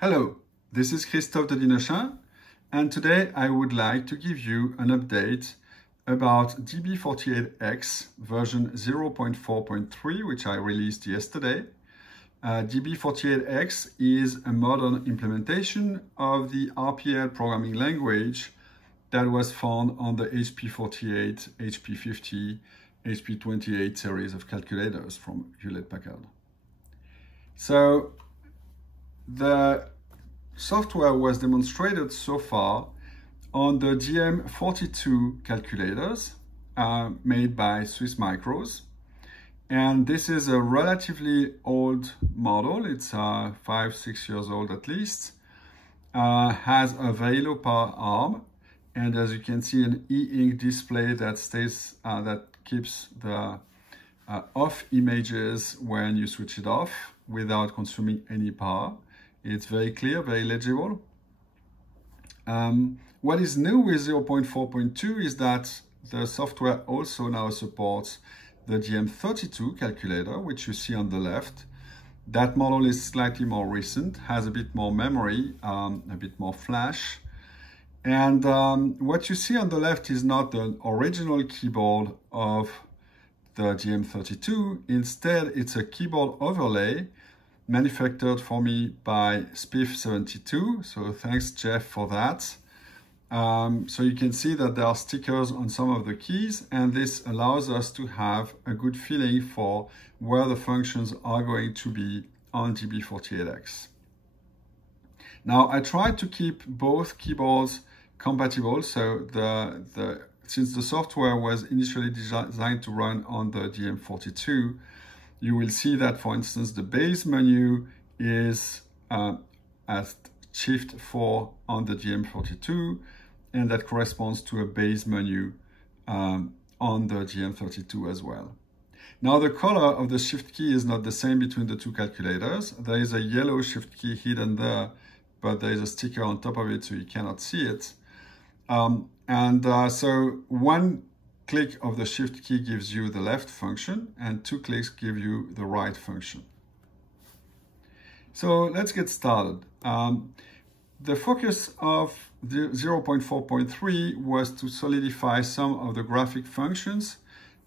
Hello, this is Christophe de Dinochin, and today I would like to give you an update about DB48X version 0.4.3, which I released yesterday. DB48X is a modern implementation of the RPL programming language that was found on the HP48, HP50, HP28 series of calculators from Hewlett-Packard. So the software was demonstrated so far on the DB48X calculators made by Swiss Micros. And this is a relatively old model. It's 5-6 years old at least. Has a very low power arm. And as you can see, an e-ink display that stays, that keeps the off images when you switch it off without consuming any power. It's very clear, very legible. What is new with 0.4.2 is that the software also now supports the DB32 calculator, which you see on the left. That model is slightly more recent, has a bit more memory, a bit more flash. And what you see on the left is not the original keyboard of the DB32. Instead, it's a keyboard overlay manufactured for me by Spiff72. So thanks, Jeff, for that. So you can see that there are stickers on some of the keys, and this allows us to have a good feeling for where the functions are going to be on DB48X. Now, I tried to keep both keyboards compatible. So since the software was initially designed to run on the DB42, you will see that, for instance, the base menu is at Shift 4 on the DB42, and that corresponds to a base menu on the DB32 as well. Now, the color of the Shift key is not the same between the two calculators. There is a yellow Shift key hidden there, but there is a sticker on top of it, so you cannot see it. So one click of the Shift key gives you the left function, and 2 clicks give you the right function. So let's get started. The focus of the 0.4.3 was to solidify some of the graphic functions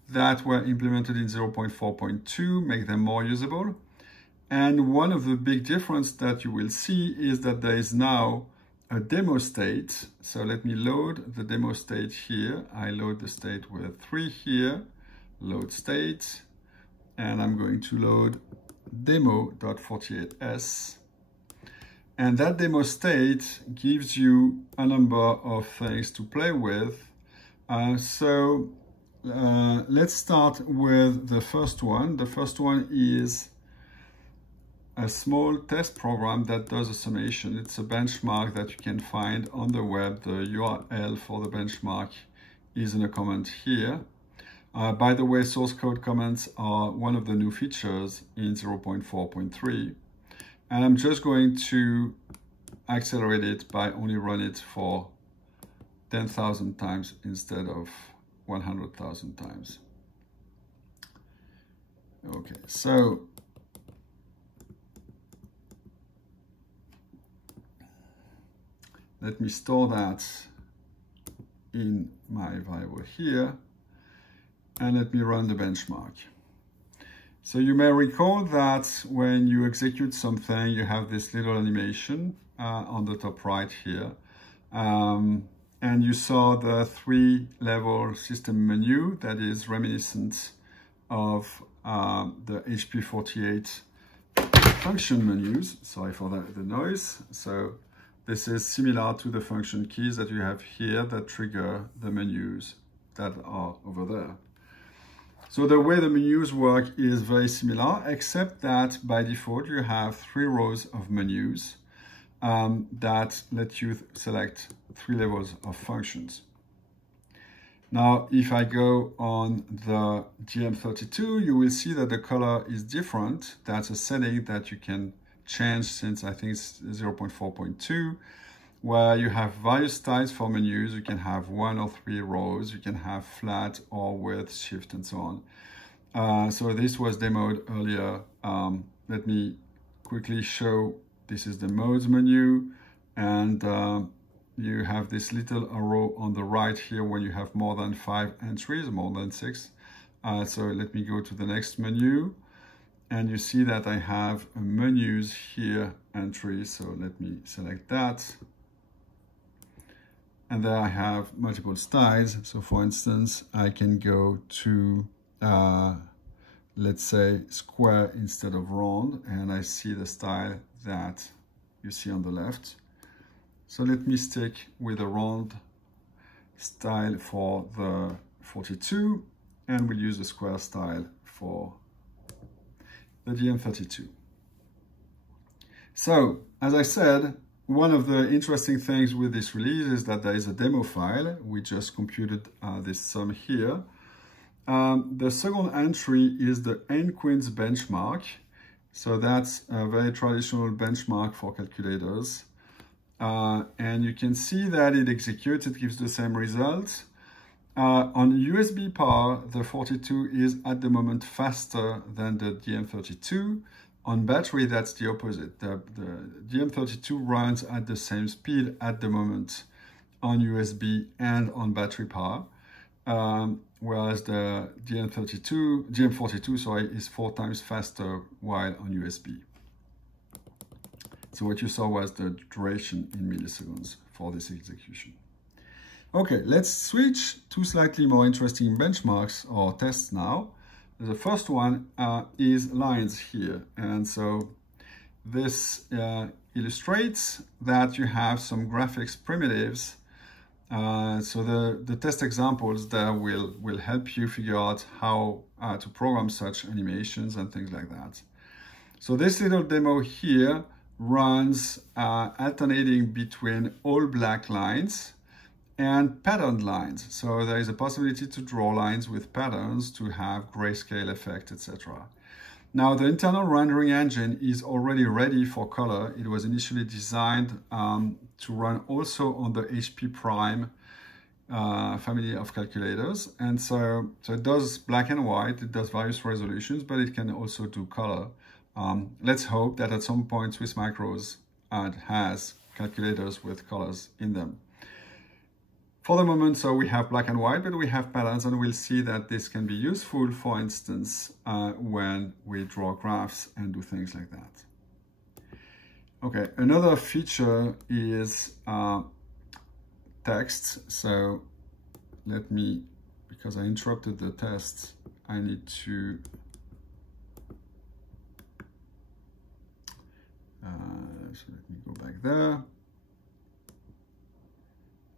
that were implemented in 0.4.2, make them more usable. And one of the big differences that you will see is that there is now a demo state. So let me load the demo state here. I load the state with 3 here, load state, and I'm going to load demo.48s. And that demo state gives you a number of things to play with. Let's start with the first one. The first one is a small test program that does a summation. It's a benchmark that you can find on the web. The URL for the benchmark is in a comment here. By the way, source code comments are one of the new features in 0.4.3. And I'm just going to accelerate it by only running it for 10,000 times instead of 100,000 times. Okay, so let me store that in my variable here, and let me run the benchmark. So you may recall that when you execute something, you have this little animation on the top right here. And you saw the 3-level system menu that is reminiscent of the HP48 function menus. Sorry for the noise. So this is similar to the function keys that you have here that trigger the menus that are over there. So the way the menus work is very similar, except that by default you have 3 rows of menus that let you select 3 levels of functions. Now, if I go on the DB32, you will see that the color is different. That's a setting that you can change since I think it's 0.4.2, where you have various styles for menus. You can have 1 or 3 rows, you can have flat or with shift and so on. So this was demoed earlier. Let me quickly show this is the modes menu, and you have this little arrow on the right here when you have more than 5 entries, more than 6. So let me go to the next menu, and you see that I have a menus here entry. So let me select that. And there I have multiple styles. So for instance, I can go to, let's say, square instead of round, and I see the style that you see on the left. So let me stick with a round style for the 42, and we'll use the square style for the DiEM32. So, as I said, one of the interesting things with this release is that there is a demo file. We just computed this sum here. The second entry is the NQuin's benchmark. So that's a very traditional benchmark for calculators. And you can see that it executed, gives the same result. On USB power, the 42 is at the moment faster than the DiEM32. On battery, that's the opposite. The DiEM32 runs at the same speed at the moment on USB and on battery power, whereas the DiEM42, sorry, is 4 times faster while on USB. So what you saw was the duration in milliseconds for this execution. Okay, let's switch to slightly more interesting benchmarks or tests now. The first one is lines here. And so this illustrates that you have some graphics primitives. So the test examples there will help you figure out how to program such animations and things like that. So this little demo here runs alternating between all black lines and patterned lines. So there is a possibility to draw lines with patterns to have grayscale effect, etc. Now the internal rendering engine is already ready for color. It was initially designed to run also on the HP Prime family of calculators. And so it does black and white, it does various resolutions, but it can also do color. Let's hope that at some point Swiss Micros has calculators with colors in them. For the moment, so we have black and white, but we have patterns, and we'll see that this can be useful, for instance, when we draw graphs and do things like that. Okay, another feature is text. So let me, because I interrupted the test, I need to so let me go back there.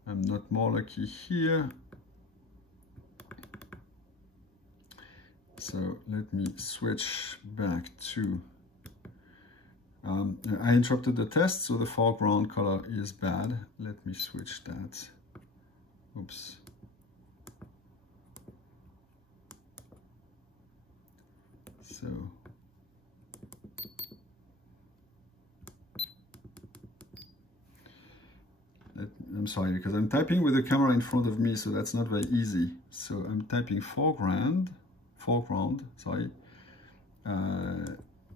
I'm not more lucky here. So let me switch back to, I interrupted the test, so the foreground color is bad. Let me switch that. Oops. So, I'm sorry, because I'm typing with the camera in front of me, so that's not very easy. So I'm typing foreground, sorry.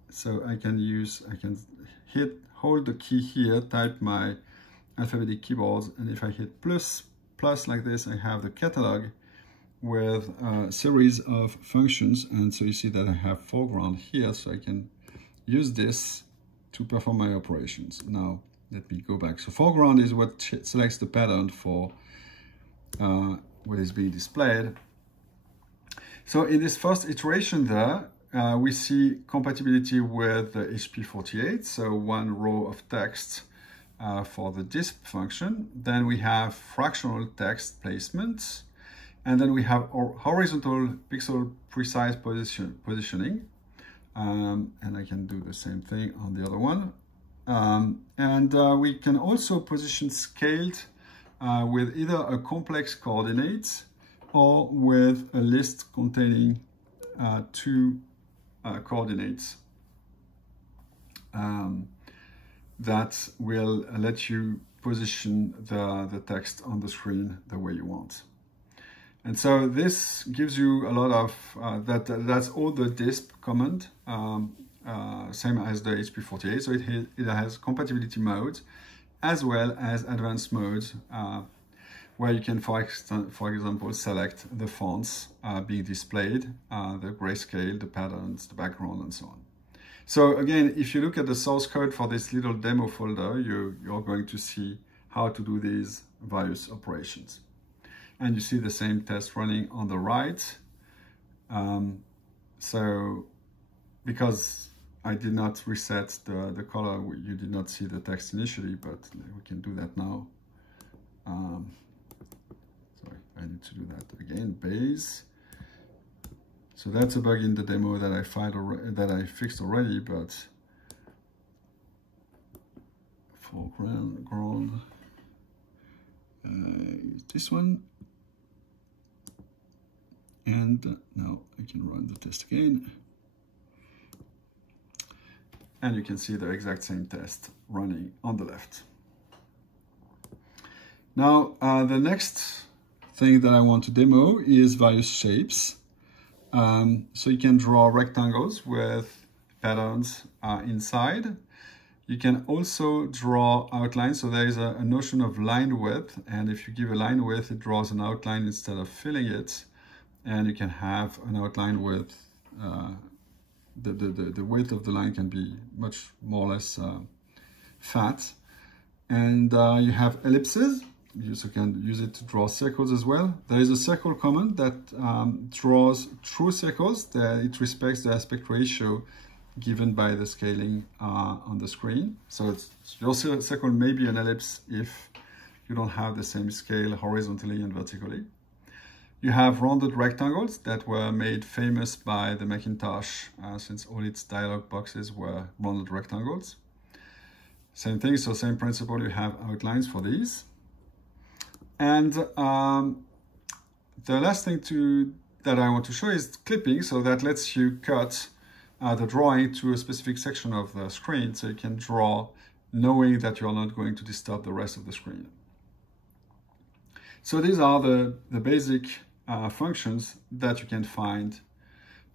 So I can hold the key here, type my alphabetic keyboards, and if I hit plus like this, I have the catalog with a series of functions. And so you see that I have foreground here, so I can use this to perform my operations. Now, let me go back. So foreground is what selects the pattern for what is being displayed. So in this first iteration there, we see compatibility with the HP48, so one row of text for the disp function. Then we have fractional text placements, and then we have horizontal pixel precise positioning. And I can do the same thing on the other one. We can also position scaled with either a complex coordinate or with a list containing 2 coordinates that will let you position the text on the screen the way you want. And so this gives you a lot of, that's all the disp command. same as the HP48. So it has compatibility modes as well as advanced modes, where you can, for example, select the fonts being displayed, the grayscale, the patterns, the background, and so on. So again, if you look at the source code for this little demo folder, you're going to see how to do these various operations. And you see the same test running on the right. So because I did not reset the color, you did not see the text initially, but we can do that now. Sorry, I need to do that again. Base. So that's a bug in the demo that I fixed already, but foreground, this one. And now I can run the test again. And you can see the exact same test running on the left. Now, the next thing that I want to demo is various shapes. So you can draw rectangles with patterns inside. You can also draw outlines. So there is a notion of line width. And if you give a line width, it draws an outline instead of filling it. And you can have an outline with the width of the line can be much more or less fat. And you have ellipses. You also can use it to draw circles as well. There is a circle command that draws true circles. It respects the aspect ratio given by the scaling on the screen. So your circle may be an ellipse if you don't have the same scale horizontally and vertically. You have rounded rectangles that were made famous by the Macintosh since all its dialog boxes were rounded rectangles. Same thing, so same principle, you have outlines for these. And the last thing that I want to show is clipping. So that lets you cut the drawing to a specific section of the screen so you can draw knowing that you're not going to disturb the rest of the screen. So these are the basic functions that you can find.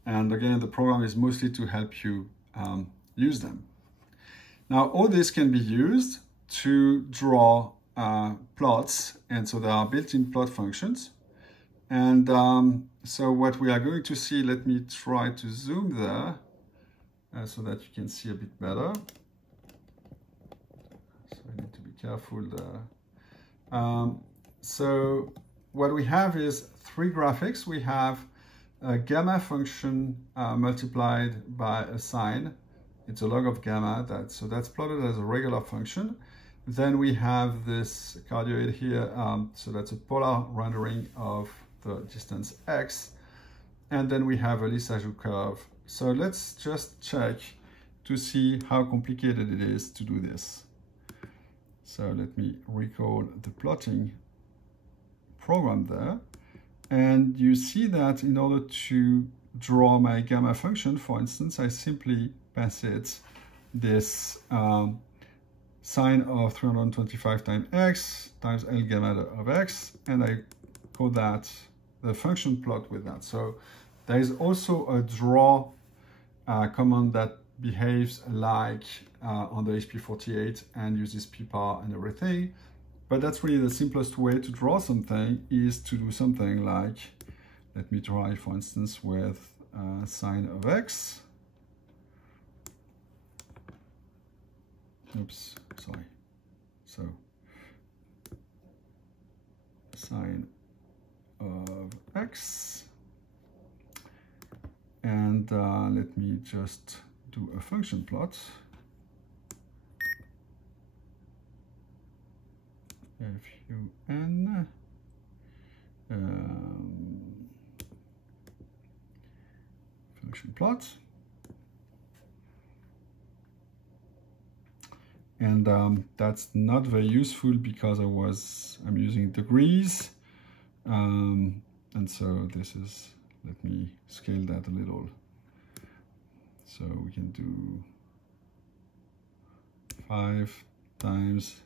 And again, the program is mostly to help you use them. Now, all this can be used to draw plots. And so there are built-in plot functions. And so what we are going to see, let me try to zoom there so that you can see a bit better. So I need to be careful there. So what we have is three graphics. We have a gamma function multiplied by a sine. It's a log of gamma, so that's plotted as a regular function. Then we have this cardioid here, so that's a polar rendering of the distance x. And then we have a Lissajous curve. So let's just check to see how complicated it is to do this. So let me recall the plotting program there. And you see that in order to draw my gamma function, for instance, I simply pass it this sine of 325 times x times L gamma of x, and I call that the function plot with that. So there is also a draw command that behaves like on the HP48 and uses ppar and everything. But that's really the simplest way to draw something, is to do something like, let me try, for instance, with sine of x. Oops, sorry. So sine of x. And let me just do a function plot. Fun function plot, and that's not very useful because I'm using degrees, and so this is, let me scale that a little, so we can do 5 times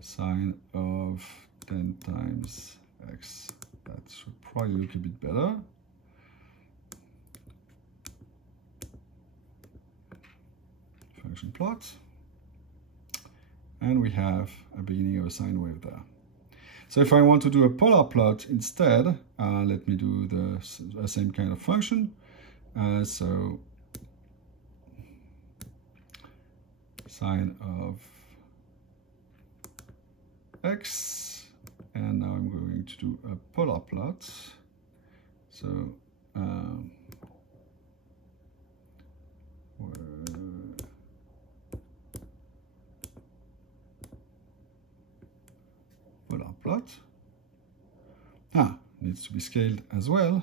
sine of 10 times x. That should probably look a bit better. function plot. And we have a beginning of a sine wave there. So if I want to do a polar plot instead, let me do the same kind of function. So sine of x, and now I'm going to do a polar plot. So polar plot. Needs to be scaled as well.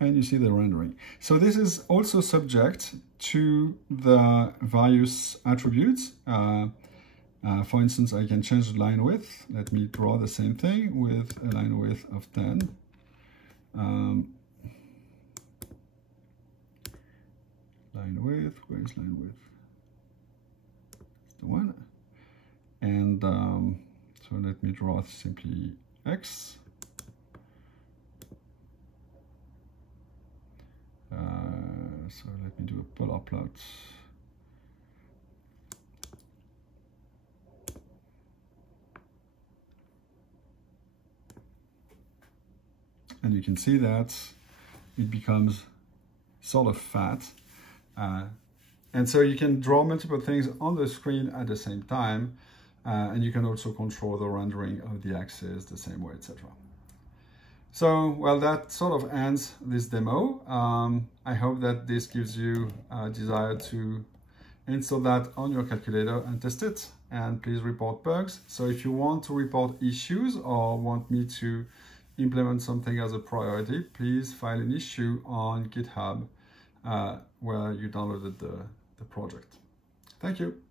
And you see the rendering. So this is also subject to the various attributes. For instance, I can change the line width. Let me draw the same thing with a line width of 10. Line width, where is line width? That's the one. And so let me draw simply X. So let me do a polar plot. And you can see that it becomes sort of fat. And so you can draw multiple things on the screen at the same time. And you can also control the rendering of the axis the same way, etc. So, well, that sort of ends this demo. I hope that this gives you a desire to install that on your calculator and test it. And please report bugs. So if you want to report issues or want me to implement something as a priority, please file an issue on GitHub where you downloaded the project. Thank you.